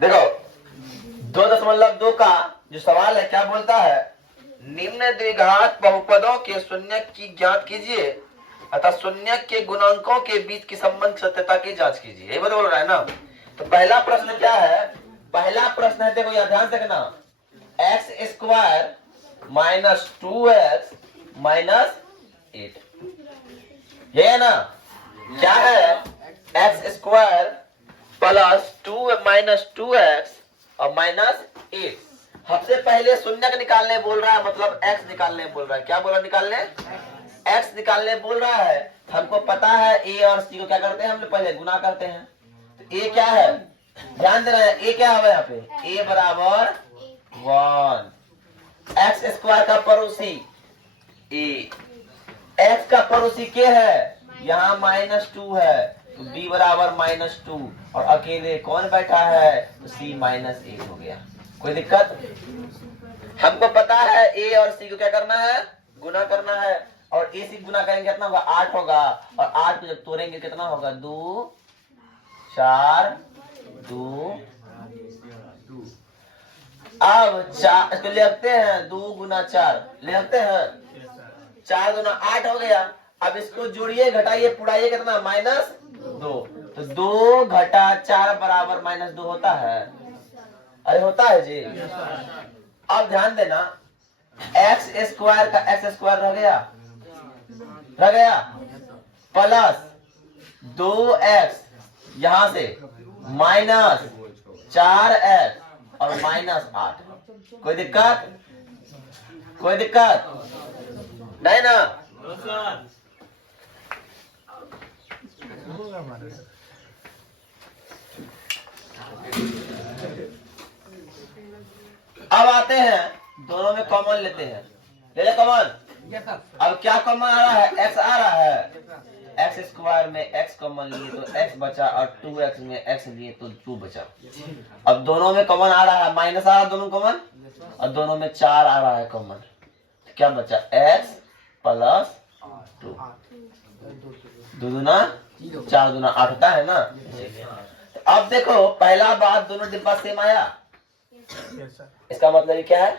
देखो 2.2 का जो सवाल है क्या बोलता है, निम्न द्विघात बहुपदों के शून्य की ज्ञात कीजिए अतः शून्य के गुणांकों के बीच की संबंध सत्यता की जांच कीजिए, ये बोल रहा है ना। तो पहला प्रश्न क्या है, पहला प्रश्न है, देखो यहां ध्यान से देखना, x square minus 2x minus 8, ये है ना। क्या है, x square plus 2 minus 2x और माइनस 8। सबसे पहले शून्य का निकालने बोल रहा है, मतलब x निकालने बोल रहा है। क्या बोला निकालने, x निकालने बोल रहा है। हमको पता है a और c को क्या करते हैं, हम लोग पहले गुना करते हैं। तो a क्या है, ध्यान देना है, a क्या है यहाँ पे, a बराबर 1, एक्स स्क्वायर का पड़ोसी a, x का पड़ोसी के है, यहाँ -2 है, तो b बराबर -2, और अकेले कौन बैठा है, तो c -1 हो गया। कोई दिक्कत, हमको पता है a और c को क्या करना है, गुना करना है, और a से गुना करेंगे कितना होगा, 8 होगा, और 8 को जब तोड़ेंगे कितना होगा, 2 4 2। अब 4 इसको लिखते हैं, 2 गुना 4 लिखते हैं, 4 गुना 8 हो गया। अब इसको जोड़िए घटाइए पुड़ाइए कितना, -2, तो 2 घटा 4 बराबर -2 होता है, अरे होता है जी। अब ध्यान देना, एक्स स्क्वायर का एक्स स्क्वायर रह गया प्लस 2x यहां से माइनस 4x और -8। कोई दिक्कत, कोई दिक्कत नहीं ना। अब आते हैं, दोनों में कॉमन लेते हैं, ले ले कॉमन। अब क्या कॉमन आ रहा है, x आ रहा है, एक्स स्क्वायर में x कॉमन लिए तो x बचा, और 2x में x लिए तो 2 बचा। अब दोनों में कॉमन आ रहा है, माइनस आ रहा है दोनों कॉमन, और दोनों में 4 आ रहा है कॉमन, तो क्या बचा, x प्लस 2, 2 दूना 4 दूना 8 होता है ना। तो अब देखो पहला बात, दोनों डिब्बा सेम आया, इसका मतलब ये क्या है,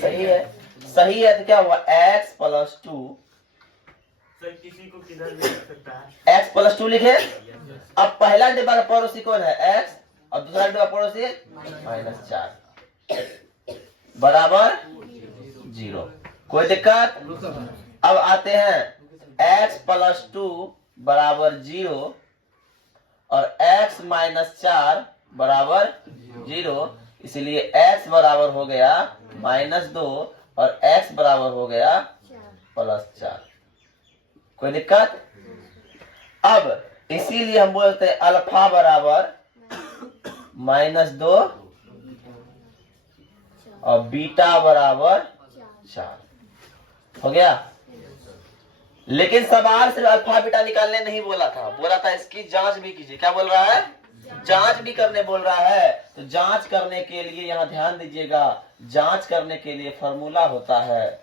सही है। सही है तो क्या हुआ, x प्लस 2, किसी को किधर भी लिख सकता है, x प्लस 2 लिखे। अब पहला डिब्बा का पड़ोसी कौन है, x, और दूसरा डिब्बा पड़ोसी -4 बराबर 0। कोई दिक्कत। अब आते हैं, x प्लस 2 बराबर 0 और x -4 बराबर 0, इसलिए x बराबर हो गया -2 और x बराबर हो गया +4। कोई दिक्कत। अब इसीलिए हम बोलते हैं अल्फा बराबर -2 और बीटा बराबर 4 हो गया। लेकिन सवाल सिर्फ अल्फा बीटा निकालने नहीं बोला था, बोला था इसकी जांच भी कीजिए। क्या बोल रहा है, जांच भी करने बोल रहा है। तो जांच करने के लिए यहाँ ध्यान दीजिएगा, जांच करने के लिए फॉर्मूला होता है,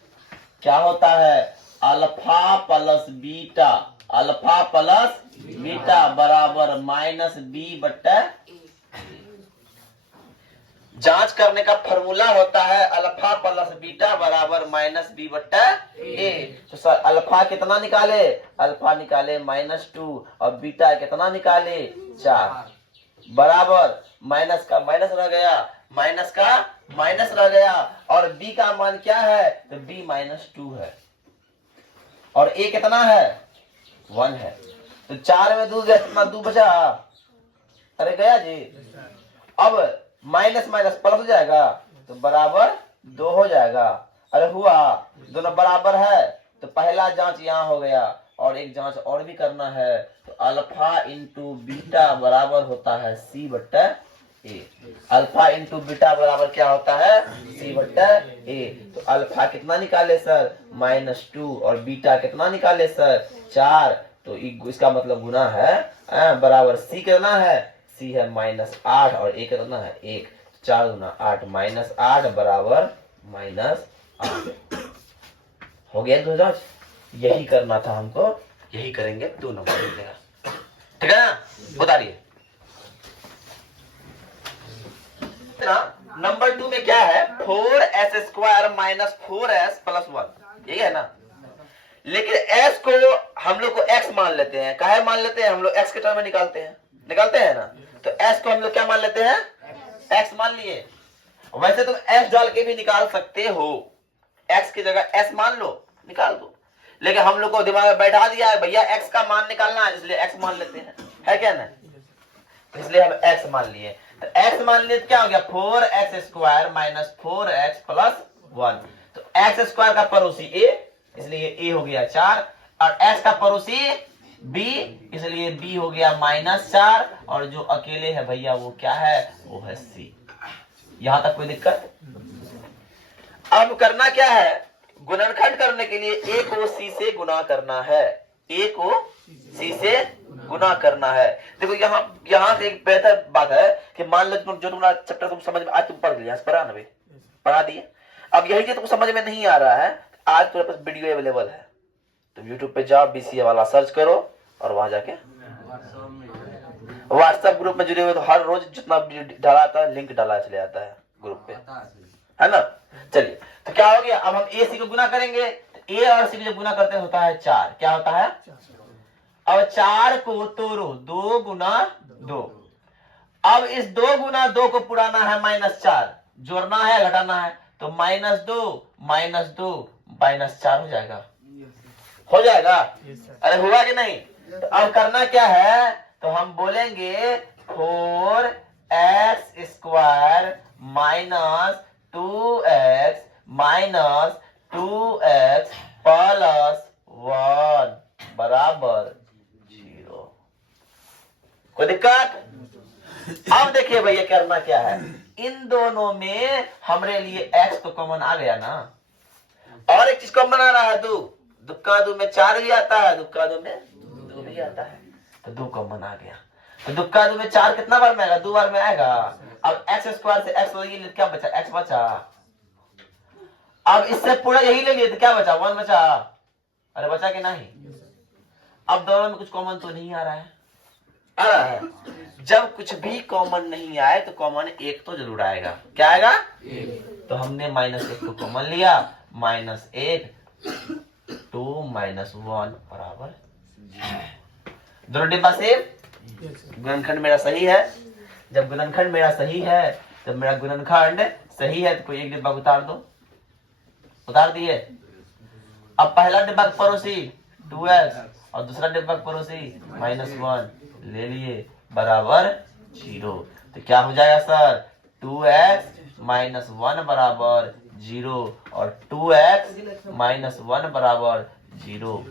क्या होता है, alpha plus beta, alpha plus beta बराबर -b/a। जांच करने का फॉर्मूला होता है अल्फा प्लस बीटा बराबर -b/a। तो सर अल्फा कितना निकाले, अल्फा निकाले -2 और बीटा कितना निकाले 4, बराबर माइनस का माइनस रह गया, माइनस का माइनस रह गया, और b का मान क्या है, तो b -2 है, और a कितना है 1 है। तो 4 में 2 गया, कितना 2 बचा, अरे गया जी। अब माइनस माइनस प्लस हो जाएगा, तो बराबर 2 हो जाएगा। अरे हुआ, दोनों बराबर है, तो पहला जांच यहाँ हो गया, और एक जांच और भी करना है। तो अल्फा इंटू बीटा बराबर होता है c/a। अल्फा इंटू बीटा बराबर क्या होता है, c/a। तो अल्फा कितना निकाले सर, -2, और बीटा कितना निकाले सर 4। तो इसका मतलब गुना है, बराबर c कितना है, c है -8 और a कितना है 1, 4 गुना 8 -8 बराबर -8 हो गया 2000। यही करना था हमको, यही करेंगे, 2 नंबर मिलेगा, ठीक है ना। बता दिए। नंबर 2 में क्या है 4s² माइनस 4s प्लस 1, यही है ना। लेकिन s को हम लोग को x मान लेते हैं। काहे मान लेते हैं हम लोग? x के टर्म में निकालते हैं ना। तो s को हम लोग क्या मान लेते हैं? x मान लिए। वैसे तुम s डाल के भी निकाल सकते हो, x की जगह s मान लो, निकाल दो। लेकिन हम लोग को दिमाग में बैठा दिया है भैया x का मान निकालना है, इसलिए x मान लेते हैं, है क्या ना। इसलिए हम x मान लिए। तो x मान लिए तो क्या हो गया 4x² माइनस 4x प्लस 1। तो x² का पड़ोसी a, इसलिए a हो गया 4, और x का पड़ोसी b, इसलिए b हो गया -4, और जो अकेले है भैया वो क्या है? वो है c। यहां तक कोई दिक्कत? अब करना क्या है? गुणनखंड करने के लिए a को c से गुना करना है। a को c से गुना करना है। देखो यहाँ से एक बेहतर बात है कि मान लो जो तुम्हारा चैप्टर तुम समझ में आज तुम पढ़ लिया, पढ़ा ना भाई, पढ़ा दिए। अब यही जो तुम समझ में नहीं आ रहा है, आज तुम्हारे पास वीडियो अवेलेबल है। तुम YouTube पे जाओ, BCA वाला सर्च करो, और वहां जाके व्हाट्सएप ग्रुप में जुड़े हुए तो हर रोज जितना डाला आता है लिंक डाला चले आता है ग्रुप पे, है ना। चलिए, तो क्या हो गया? अब हम a c को गुना करेंगे। तो a और c को जब गुना करते हैं होता है 4। क्या होता है? अब 4 को तोड़ो, 2 गुना 2। अब इस 2 गुना 2 को पुराना है -4, जोड़ना है घटाना है, तो -2 -4 हो जाएगा। हो जाएगा? अरे हुआ कि नहीं? तो अब करना क्या है? तो हम बोलेंगे 4x² minus 2x minus 2x plus 1 बराबर 0। कोई दिक्कत? अब देखिए भैया करना क्या है, इन दोनों में हमरे लिए x तो कॉमन आ गया ना, और एक चीज कॉमन आ रहा है 2। दुक्का 2 में 4 भी आता है, दुक्का 2 में 2 भी आता है, तो 2 कॉमन आ गया। तो दुक्का 2 में 4 कितना बार में आएगा? 2 बार में आएगा। अब x² से x ले लिए, क्या बचा? x बचा। अब इससे पूरा यही ले लिए तो क्या बचा? 1 बचा। अरे बचा कि नहीं? अब दोनों में कुछ कॉमन तो नहीं आ रहा है। आ रहा है? जब कुछ भी कॉमन नहीं आए तो कॉमन एक तो जरूर आएगा। क्या आएगा? तो हमने -1 को कॉमन लिया, -1 2 -1 बराबर। दोनों डिब्बा सेम। गुणनखंड मेरा सही है। जब गुणनखंड मेरा सही है, जब मेरा गुणनखंड सही है तो कोई एक डिब्बा उतार दो। उतार दिए। अब पहला डिब्बा का पड़ोसी 2x और दूसरा डिब्बा का पड़ोसी -1 ले लिए, बराबर 0। तो क्या हो जाएगा सर? 2x -1 बराबर 0 और 2x -1 बराबर 0।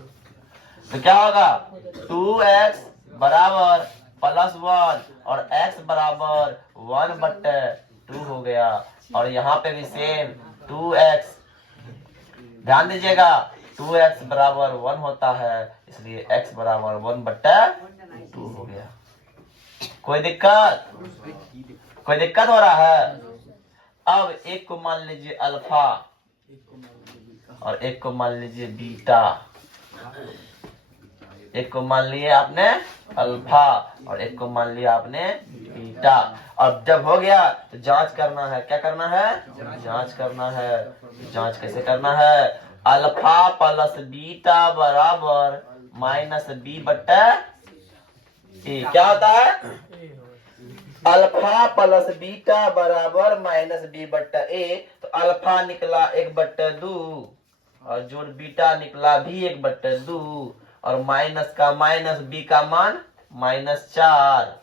तो क्या होगा? 2x बराबर +1 और x बराबर 1/2 हो गया। और यहाँ पे भी सेम 2x, ध्यान दीजिएगा 2x बराबर 1 होता है, इसलिए x बराबर 1/2 हो गया। कोई दिक्कत? कोई दिक्कत हो रहा है? अब एक को मान लीजिए अल्फा और एक को मान लीजिए बीटा। एक को मान लिया आपने अल्फा और एक को मान लिया आपने बीटा। अब जब हो गया तो जांच करना है। क्या करना है? जांच करना है। जांच कैसे करना है? अल्फा प्लस बीटा बराबर -b/a। क्या होता है? अल्फा प्लस बीटा बराबर -b/a। तो अल्फा निकला 1/2 और जो बीटा निकला भी 1/2 और माइनस का माइनस, बी का मान -4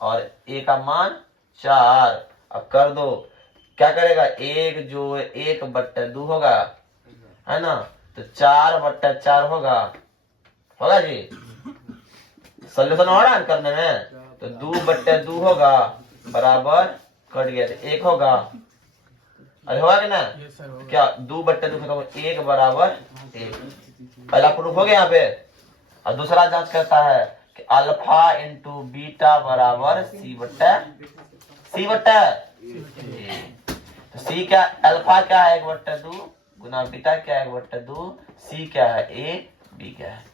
और ए का मान 4। अब कर दो, क्या करेगा? 1 जो 1/2 होगा, है ना, तो 4/4 होगा। होगा जी? सोल्यूशन हो रहा है करने में? तो 2/2 होगा बराबर, कट गया तो 1 होगा। अरे होगा कि ना? क्या 2/2 1 बराबर 1। पहला प्रूफ हो गया यहाँ पे। और दूसरा जांच करता है कि अल्फा इंटू बीटा बराबर सी बट्टा। तो सी क्या? अल्फा क्या है? 1/2 गुना बीटा क्या है? 1/2। सी क्या है? ए। बी क्या है?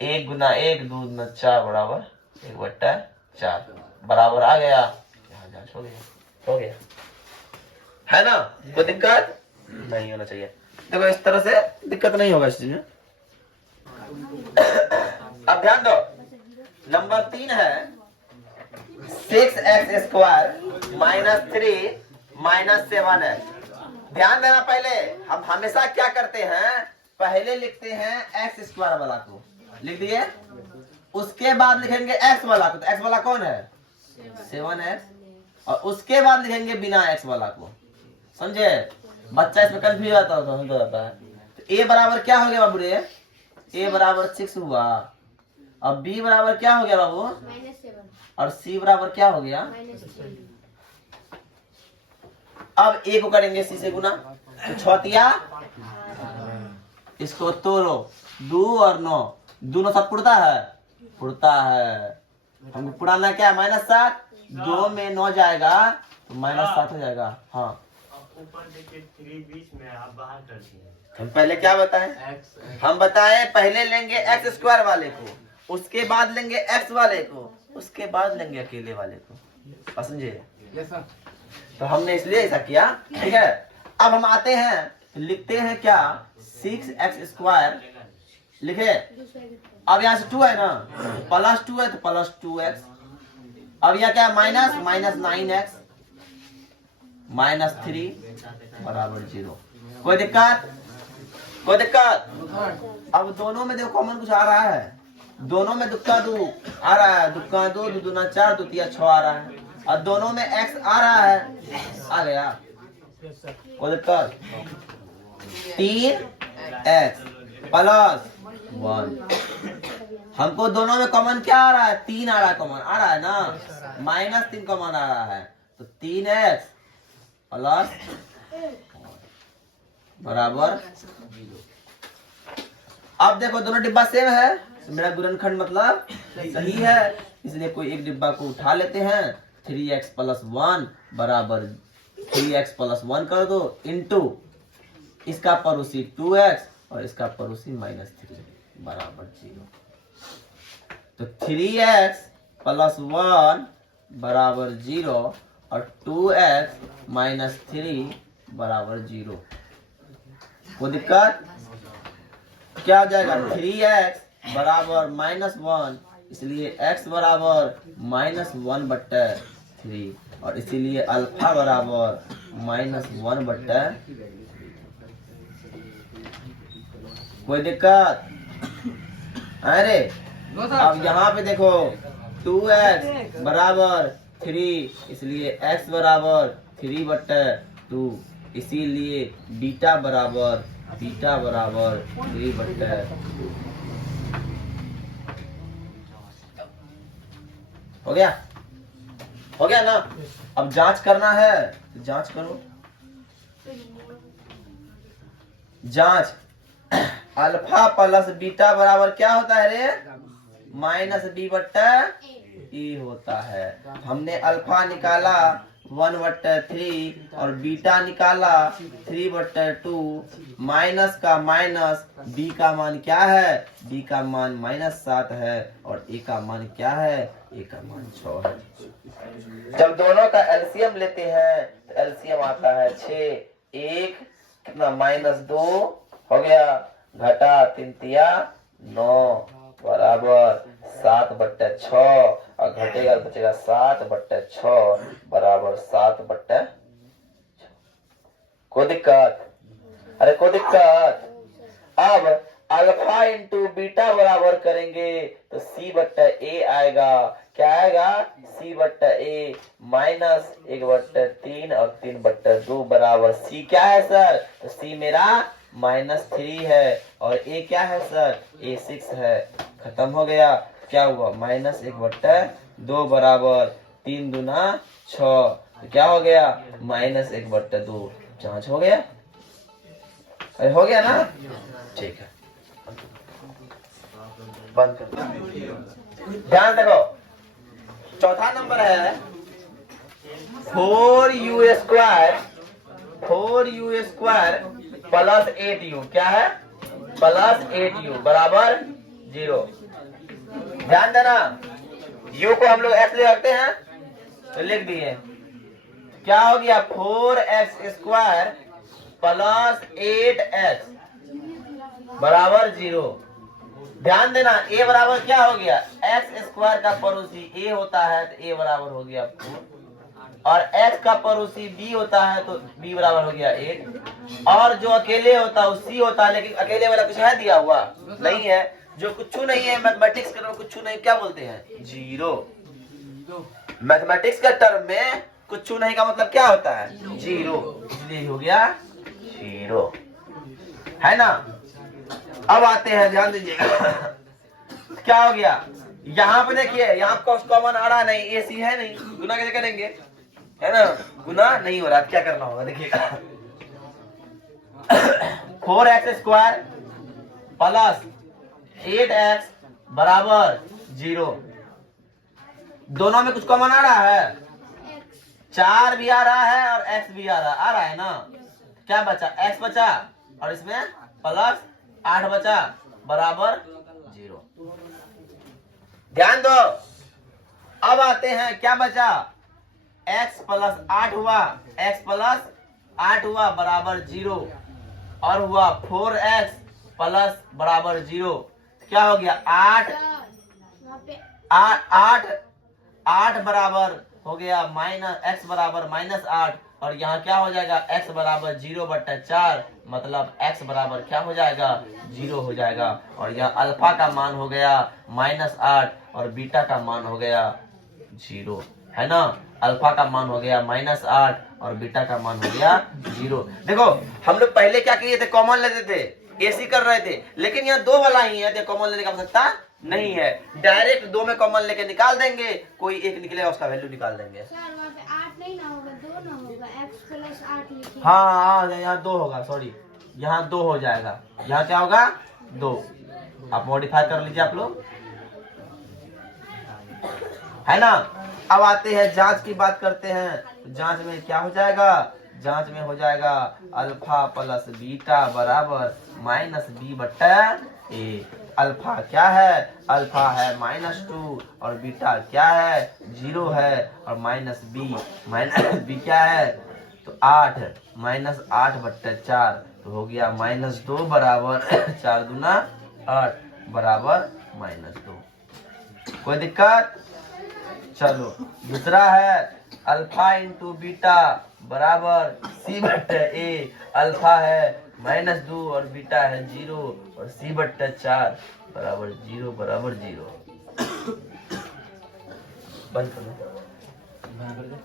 1 गुना 1 2 गुना 4 बराबर 1/4 बराबर आ गया। यहाँ जांच हो गया। है ना? कोई दिक्कत नहीं होना चाहिए। देखो इस तरह से दिक्कत नहीं होगा इस चीज में। अब ध्यान दो, नंबर 3 है 6x² माइनस 3 माइनस 7x। ध्यान देना, पहले हम हमेशा क्या करते हैं, पहले लिखते हैं x² वाला को, लिख दिए, उसके बाद लिखेंगे x वाला को। तो x वाला कौन है? 7x। और उसके बाद लिखेंगे बिना x वाला को। समझे? बच्चा इसमें कंफ्यूज जाता है। तो a बराबर क्या हो गया बाबू रे? a बराबर 6 हुआ। अब b बराबर क्या हो गया बाबू? -7 और c बराबर क्या हो गया? -3। अब a को करेंगे c से गुना, तो 6 इसको तोड़ो, 2 और 9, दोनों साथ पुड़ता है, पुड़ता है। हमको पुराना क्या है? -7। 2 में 9 जाएगा तो -7 हो जाएगा। हाँ, ऊपर देखिए 3 बीच में आप बाहर कर दिए। हम पहले क्या बताएं? हम बताएं पहले लेंगे x² वाले को, उसके बाद लेंगे x वाले को, उसके बाद लेंगे अकेले वाले को। समझे? तो हमने इसलिए ऐसा किया, ठीक है। अब हम आते हैं तो लिखते हैं क्या? 6x² लिखे। अब यहाँ से 2 है ना, +2 है तो +2x। अब यह क्या है? -9x -3 बराबर 0। कोई दिक्कत? कोई दिक्कत? अब दोनों में देखो कॉमन कुछ आ रहा है, दोनों में दुक्का 2 आ रहा है, दुक्का 2, 2 दूना 4, 2 तिया 6 आ रहा है, और दोनों में x आ रहा है, आ गया। कोई दिक्कत? 3x + 1। हमको दोनों में कॉमन क्या आ रहा है? 3 आ रहा है, कॉमन आ रहा है ना, -3 कॉमन आ रहा है। तो 3x + बराबर 0। अब देखो दोनों डिब्बा सेम है, तो मेरा गुणनखंड मतलब सही है, इसलिए कोई एक डिब्बा को उठा लेते हैं। 3x + 1 बराबर 3x + 1 कर दो, इंटू इसका पड़ोसी 2x और इसका पड़ोसी -3 बराबर 0। तो 3x + 1 बराबर 0 और 2x - 3 बराबर 0। कोई दिक्कत? क्या हो जाएगा? 3x बराबर -1, इसलिए x बराबर -1/3, और इसीलिए अल्फा बराबर -1/। कोई दिक्कत? अरे अब यहाँ पे देखो 2x बराबर 3, इसलिए x बराबर 3/2, इसीलिए बीटा बराबर 3/2। हो गया? हो गया ना? अब जांच करना है तो जांच करो। जांच, अल्फा + बीटा बराबर क्या होता है रे? -b/e होता है। हमने अल्फा निकाला 1/3 और बीटा निकाला 3/2। माइनस का माइनस, b का मान क्या है? b का मान -7 है, और a का मान क्या है? a का मान 6 है। जब दोनों का एलसीएम लेते हैं तो एलसीएम आता है 6। 1 कितना? -2 हो गया, घटा 3 तिया 9 बराबर 7/6, और घटेगा तो बचेगा 7/6 बराबर 7/6। कोई दिक्कत? अरे कोई दिक्कत? अब अल्फा इंटू बीटा बराबर करेंगे तो c/a आएगा। क्या आएगा? c/a -1/3 और 3/2 बराबर c क्या है सर? तो c मेरा -3 है, और a क्या है सर? a 6 है। खत्म हो गया। क्या हुआ? -1/2 बराबर 3 दूना 6, तो क्या हो गया? -1/2। जांच हो गया? अरे हो गया ना? ठीक है, बंद कर। ध्यान देखो, चौथा नंबर है 4u² + 8u। क्या है? +8u बराबर 0। ध्यान देना, u को हम लोग ऐसे रखते हैं तो लिख दिए क्या हो गया 4x² प्लस 8x बराबर 0। ध्यान देना a बराबर क्या हो गया, x² का पड़ोसी a होता है तो a बराबर हो गया 4, और x का पड़ोसी b होता है तो b बराबर हो गया 8, और जो अकेले होता है c होता है, लेकिन अकेले वाला कुछ है दिया हुआ नहीं है, जो कुछ नहीं है मैथमेटिक्स के कुछ नहीं क्या बोलते हैं, जीरो। मैथमेटिक्स के टर्म में कुछ नहीं का मतलब क्या होता है, जीरो, इसलिए हो गया जीरो, है ना। अब आते हैं, ध्यान दीजिएगा क्या हो गया, यहाँ पे देखिए, यहाँ कॉमन आ रहा नहीं, ए सी है नहीं, गुना कैसे करेंगे, है ना, गुना नहीं हो रहा, क्या करना होगा देखिएगा 4x² प्लस 8x बराबर 0। दोनों में कुछ कॉमन आ रहा है, 4 भी आ रहा है और x भी आ रहा है ना, क्या बचा, x बचा और इसमें प्लस 8 बचा बराबर 0। ध्यान दो, अब आते हैं क्या बचा, x प्लस 8 हुआ, x प्लस 8 हुआ बराबर 0, और हुआ 4x प्लस बराबर 0। क्या हो गया 8 बराबर हो गया माइनस x बराबर -8, और यहाँ क्या हो जाएगा x बराबर 0/4, मतलब x बराबर क्या हो जाएगा 0 हो जाएगा, और यहाँ अल्फा का मान हो गया -8 और बीटा का मान हो गया 0, है ना। अल्फा का मान हो गया -8 और बीटा का मान हो गया 0। देखो हम लोग पहले क्या किए थे, कॉमन लेते थे, एसी कर रहे थे, लेकिन यहाँ दो वाला ही है तो कॉमन लेने का आवश्यकता नहीं है, डायरेक्ट दो में कॉमन लेके निकाल देंगे, कोई एक निकलेगा उसका वैल्यू निकाल देंगे। सर वहाँ पे 8 नहीं ना होगा, 2 ना होगा, x प्लस 8 लिखिए। हाँ यहाँ 2 होगा, सॉरी यहाँ 2 हो जाएगा, यहाँ क्या होगा 2, आप मॉडिफाई कर लीजिए आप लोग, है ना। अब आते हैं जांच की बात करते हैं, जांच में क्या हो जाएगा, जांच में हो जाएगा अल्फा प्लस बीटा बराबर -b/a। अल्फा क्या है, अल्फा है -2 और बीटा क्या है 0 है, और -b क्या है तो 8 -8/4 तो हो गया -2 बराबर 4 दूना 8 बराबर -2। कोई दिक्कत, चलो दूसरा है अल्फा इंटू बीटा बराबर c/a। अल्फा है -2 और बीटा है 0 और c/4 बराबर 0 बराबर 0। बंद कर दो।